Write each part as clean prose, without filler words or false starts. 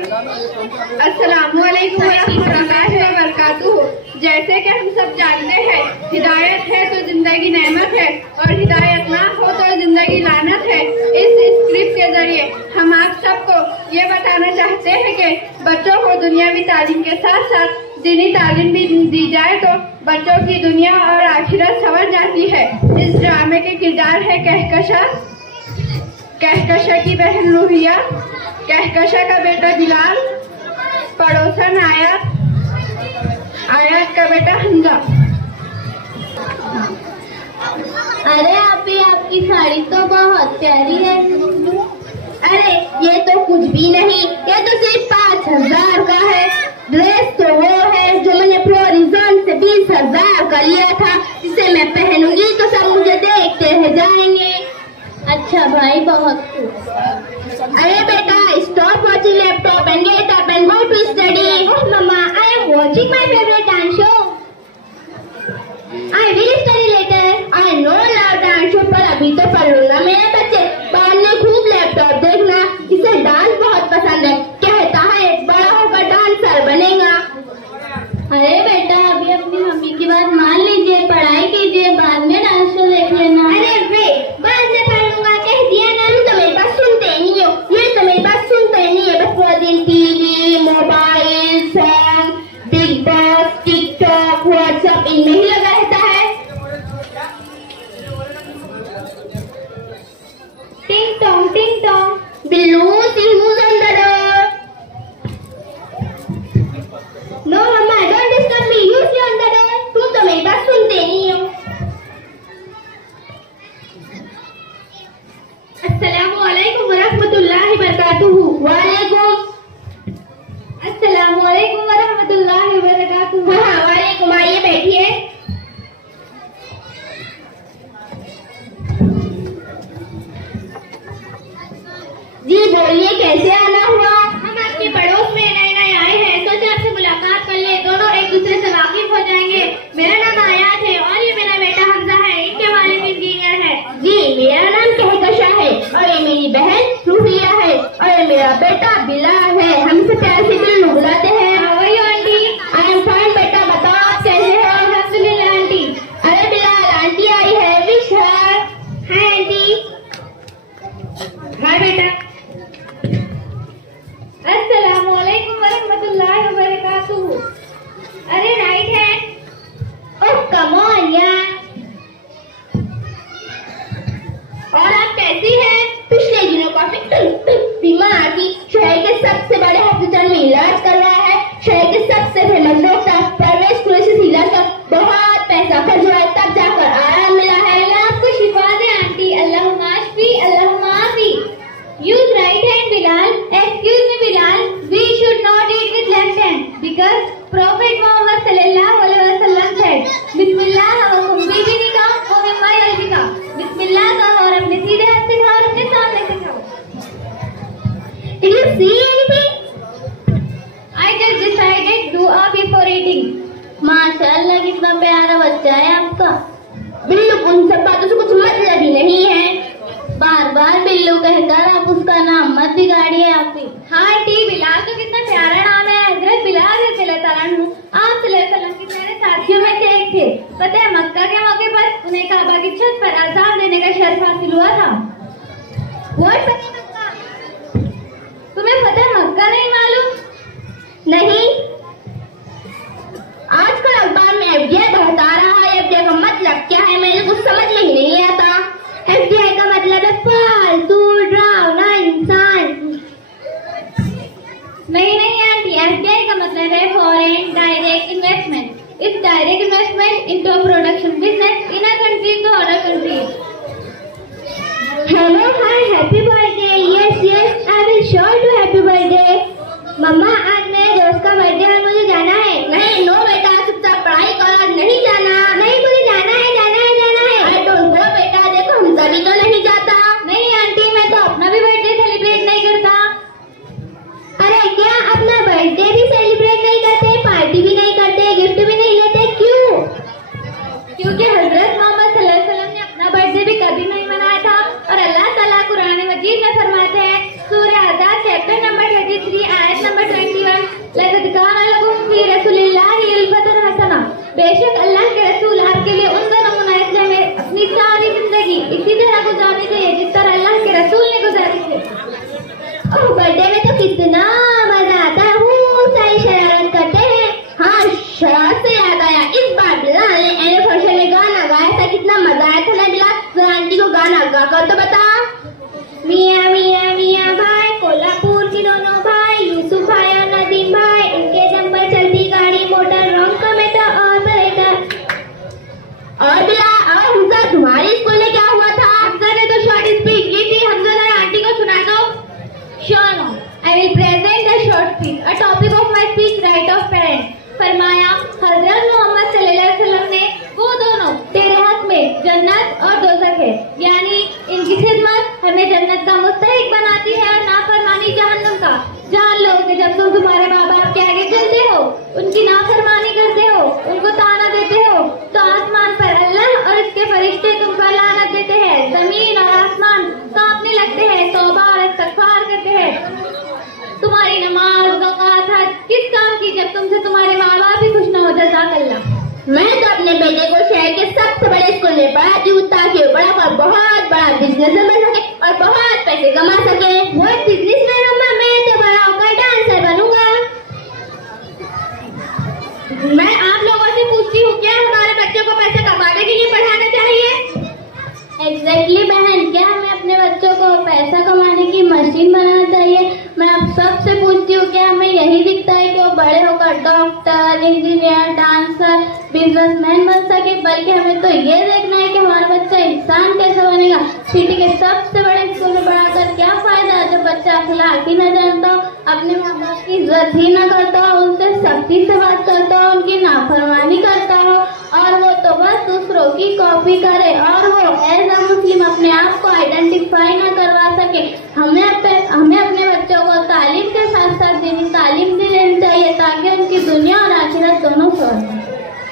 अस्सलामुअलैकुम वरहमतुल्लाहि वबरकातुहू। जैसे कि हम सब जानते हैं, हिदायत है तो जिंदगी नेमत है और हिदायत ना हो तो जिंदगी लानत है। इस स्क्रिप्ट के जरिए हम आप सबको ये बताना चाहते हैं कि बच्चों को दुनियावी तालीम के साथ साथ दीनी तालीम भी दी जाए तो बच्चों की दुनिया और आखिरत संवर जाती है। इस ड्रामे के किरदार है कहकशा की बहन रूहिया, कहकशा का बेटा बिलाल, पड़ोसन आयत का बेटा हमजा। अरे अभी आपकी साड़ी तो बहुत प्यारी है। अरे ये तो कुछ भी नहीं, ये तो सिर्फ 5,000 का है। ड्रेस तो वो है जो मैंने फ्लोरिजन से 20,000 का लिया था, जिसे मैं पहनूंगी तो सब मुझे देखते रह जाएंगे। अच्छा भाई, बहुत खूब। अरे बेटा, stop watching laptop and get up and go to study. Oh mama, I am watching my favorite dance show. I will study later. I know love dance show, पर अभी तो पढ़ लूंगा। मेरे बच्चे बाद में खूब लैपटॉप देखना, इसे डांस बहुत पसंद है, कहता है बड़ा होकर डांसर बनेगा। अरे बेटा, अभी अपनी मम्मी की बात मान लीजिए, पढ़ाई कीजिए, बाद में डांस शो देख लेना। अरे वे बाद में पढ़ लूंगा कह दिया ना। तो मेरी बात सुनते नहीं हो, ये तो मेरी बात सुनते नहीं है। बस पूरा दिन TV, mobile, song, big boss, TikTok, WhatsApp इनमें ही लगा रहता है। टिंग टोंग बिल्लू सी who's on the door? No mama, don't disturb me. You stay on the door. तुम तो मेरी बात सुनते नहीं हो। अस्सलामुअलैकुम वरहमतुल्लाहि वबरकातुहू। वालेकुम अस्सलामुअलैकुम वरहमतुल्लाहि वबरकातुहू। हाँ वालेकुम, आइए बैठिए। जी बोलिए, कैसे आना हुआ? हम आपके पड़ोस में नए आए हैं, सोचे आपसे मुलाकात कर ले, दोनों एक दूसरे से वाकिफ हो जाएंगे। मेरा नाम आयात है और ये मेरा बेटा हमजा है, इनके वालिद इंजीनियर है। जी मेरा नाम कहकशा है और ये मेरी बहन रूहिया है और ये मेरा बेटा बिलाल है। हमसे प्यार से बिल्लू बुलाते हैं। वही आंटी। आई एम फाइन बेटा, बताओ आप कैसे हो? अल्हम्दुलिल्लाह आंटी। अरे बिलाल, आंटी आई है, विश हर। Hi aunty. हाय बेटा। अस्सलामुअलैकुम वरहमतुल्लाहि वबरकातुहू। अरे राइट है। ओह कम ऑन यार। और आप कैसी हैं? पिछले दिनों काफी बीमार थी, शहर के सबसे बड़े हॉस्पिटल में इलाज करवाया है। शहर के सबसे फेमस डॉक्टर परवेज कुरैशी से इलाज कर बहुत पैसा खर्च हुआ है, तब जाकर आराम मिला है। अल्लाह आपको शिफा दे आंटी। अल्लाहुम्मा आफी, अल्लाहुम्मा आफी। Use right hand Bilal. Excuse me Bilal, we should not eat with left hand because Prophet Muhammad sallallahu alaihi wasallam said, Bismillah wa kumbiji का और मिम्मा यल्दी का। बिस्मिल्लाह का और अपने सीधे हाथ से खाओ और अपने सामने से खाओ। Did you see anything? I just decided dua before eating. माशाअल्लाह, कितना प्यारा बच्चा है आपका। बिल्लू, उन सब बातों से कुछ मतलब ही नहीं है। बार बार बिल्लू कहकर आप उसका नाम मत बिगाड़िए आपकी। हाँ आंटी, बिलाल तो कितना प्यारा नाम है। हजरत बिलाल रज़ियल्लाहु अन्हु आप सल्लल्लाहु अलैहि वसल्लम के प्यारे साथियों में से एक थे। पता है, मक्का के मौके पर उन्हें काबा की छत पर आजान देने का शर्फ हासिल हुआ था। तुम्हें पता है मक्का नहीं मालूम? नहीं, आजकल अखबार में एफडीआई बता रहा है। एफडीआई का मतलब क्या है मेरे कुछ समझ में ही नहीं आता। एफडीआई का मतलब है फालतू डरावना इंसान। नहीं आंटी, एफडीआई का मतलब है foreign direct investment. It's direct investment into a production business in a country to other country. Hello, hi, happy birthday. Yes I will sure to happy birthday. मम्मा, आज मेरे दोस्त का बर्थडे है, मुझे जाना है। नहीं, नो बेटा, चुपचाप पढ़ाई करो, नहीं जाना। नहीं, मुझे जाना है। आई डोंट गो बेटा, देखो हम कभी तो नहीं जाता। नहीं आंटी, मैं तो अपना भी बर्थडे सेलिब्रेट नहीं करता। अरे क्या, अपना बर्थडे भी सेलिब्रेट नहीं करते, पार्टी भी नहीं करते, गिफ्ट भी नहीं लेते, क्यों? क्योंकि हजरत मोहम्मद सल्लल्लाहु अलैहि वसल्लम ने अपना बर्थडे भी कभी नहीं मनाया था और अल्लाह ताला कुरान मजीद में फरमाते हैं, सूरह अज़ाब चैप्टर नंबर 33 गाना गाकर तो बता। मियाँ मियाँ मियाँ भाई, कोल्हापुर के दोनों भाई, यूसुफ भाई और नदीम भाई, इनके दम पर चलती गाड़ी मोटर, रंग कमेटा और बरेटा। और बिला और हमजा, तुम्हारे स्कूल में क्या हुआ था? हमजा ने तो शॉर्ट स्पीच की थी। हमजा जरा आंटी को सुना दो। Sure ma'am, I will present the short speech. A topic of my speech, right of parents. फरमाया हजरत मोहम्मद सल्लल्लाहु अलैहि वसल्लम ने, वो दोनों तेरे हक में जन्नत और दोज़ख है, यानी इनकी खिदमत हमें जन्नत का मुस्तहिक बनाती है और नाफरमानी जहन्नम का। जान लो कि जब तुम तुम्हारे माँ बाप के आगे चलते हो, उनकी नाफरमानी करते हो, उनको ताना देते हो, तो आसमान पर अल्लाह और इसके फरिश्ते तुम पर लानत देते हैं, जमीन और आसमान कांपने लगते हैं, तौबा और इस्तग़फ़ार करते हैं। तुम्हारी नमाज ज़कात हज किस काम की जब तुमसे तुम्हारे माँ बाप ही खुश न हो। जज़ाकल्लाह। मैं तो अपने बेटे को शहर के सबसे बड़े स्कूल में पढ़ाती हूँ ताकि वो बड़ा और बहुत बड़ा बिजनेसमैन बन सके और बहुत पैसे कमा सके। बहुत बिजनेसमैन अम्मा, मैं तो बड़ा होकर डांसर बनूंगा। मैं आप लोगों से पूछती हूँ, क्या हमारे बच्चों को पैसे कमाने के लिए पढ़ाना चाहिए? एग्जैक्टली बहन, क्या हमें अपने बच्चों को पैसा कमाने की मशीन बनाना चाहिए? मैं आप सबसे पूछती हूँ, क्या हमें यही दिखता है कि वो बड़े होकर डॉक्टर, इंजीनियर, डांसर, बिजनेसमैन बन सके? बल्कि हमें तो ये देखना है कि हमारा बच्चा इंसान कैसे बनेगा। सिटी के सबसे बड़े स्कूल में पढ़ाकर क्या फायदा जब बच्चा अखलाक ही न जानता हो, अपने माँ बाप की इज्जत ही न करता हो, उनसे सख्ती से बात करता हो, उनकी नाफरमानी करता हो, और वो तो बस दूसरों की कॉपी करे, और वो एज अ मुस्लिम अपने आप को आइडेंटिफाई न करवा सके। हमें अपने बच्चों को तालीम के साथ साथ दीनी तालीम भी लेनी चाहिए ताकि उनकी दुनिया और आखिरत दोनों स्वस्थ।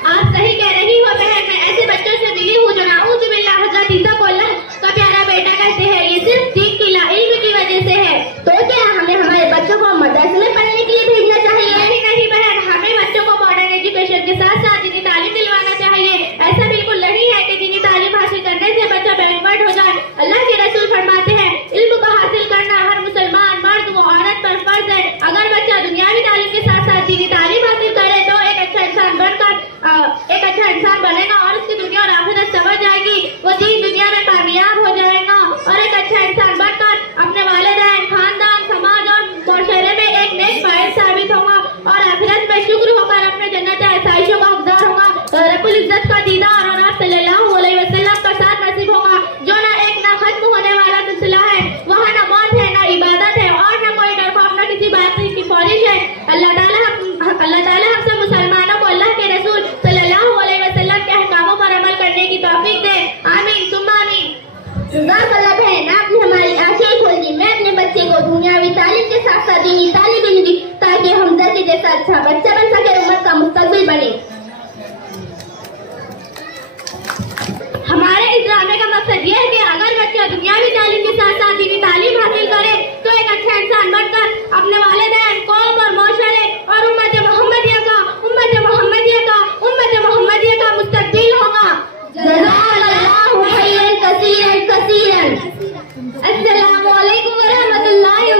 आप सही कह रही हो बहन, मैं ऐसे बच्चों से मिली हूँ जो नाऊज़ुबिल्लाह हज़रत ईसा को अल्लाह का प्यारा बेटा कहते हैं। ये सिर्फ दीन की इल्म की वजह से है। तो क्या हमें हमारे बच्चों को मदरसे में पढ़ने के लिए भेजना चाहिए? नहीं बहन, हमें बच्चों को मॉडर्न एजुकेशन के साथ साथ दीनी तालीम दिलवाना चाहिए। ऐसा बिल्कुल नहीं है कि दीनी तालीम हासिल करने से बच्चा बैकवर्ड हो जाए। अल्लाह के रसूल फरमाते हैं, इल्म को हासिल करना हर मुसलमान मर्द व औरत पर फर्ज है। अगर बच्चा दुनियावी तालीम के साथ साथ दीनी तालीम हासिल करे तो एक अच्छा इंसान बनेगा और उसकी दुनिया और आखिरत समझ जाएगी। वो दीन दुनिया में कामयाब हो जाएगा और एक अच्छा इंसान बनकर अपने वालिदैन, खानदान, समाज और मुआशरे में एक नेक फाइल साबित होगा और आखिरत में शुक्र होकर अपने जन्नत आसाइशों का हकदार होगा। रब्बुल इज्जत का दीदार और आप सल्लल्लाहु अलैहि वसल्लम का साथ नसीब होगा, जो ना एक ना खत्म होने वाला सिलसिला है। वहाँ ना मौत है, ना इबादत है और ना कोई डर खौफ, ना किसी बात की फौरिश है। अल्लाह ताला हम सब मुसलमानों को अल्लाह के रसूल सल्लल्लाहु अलैहि वसल्लम के अहकामों पर अमल करने की तौफीक दे। आमीन सुम्मा आमीन। जज़ाकल्लाह बहन, आपने हमारी आंखें खोल दी। मैं अपने बच्चे को दुनियावी तालीम के साथ साथ दीनी तालीम भी दूंगी ताकि हमजा के जैसा अच्छा बच्चा बन सके, उम्मत का मुस्तकबिल बने। हमारे इस ड्रामे का मकसद यह है कि अगर बच्चा दुनियावी तालीम के साथ साथ दीनी तालीम हासिल करे तो एक अच्छा इंसान बनकर अपने वालिदैन, कौम और मुआशरे और उम्मत मोहम्मदिया का मुस्तकबिल होगा। जज़ाकल्लाहु खैरन कसीरन कसीरन। अस्सलामु अलैकुम व रहमतुल्लाहि व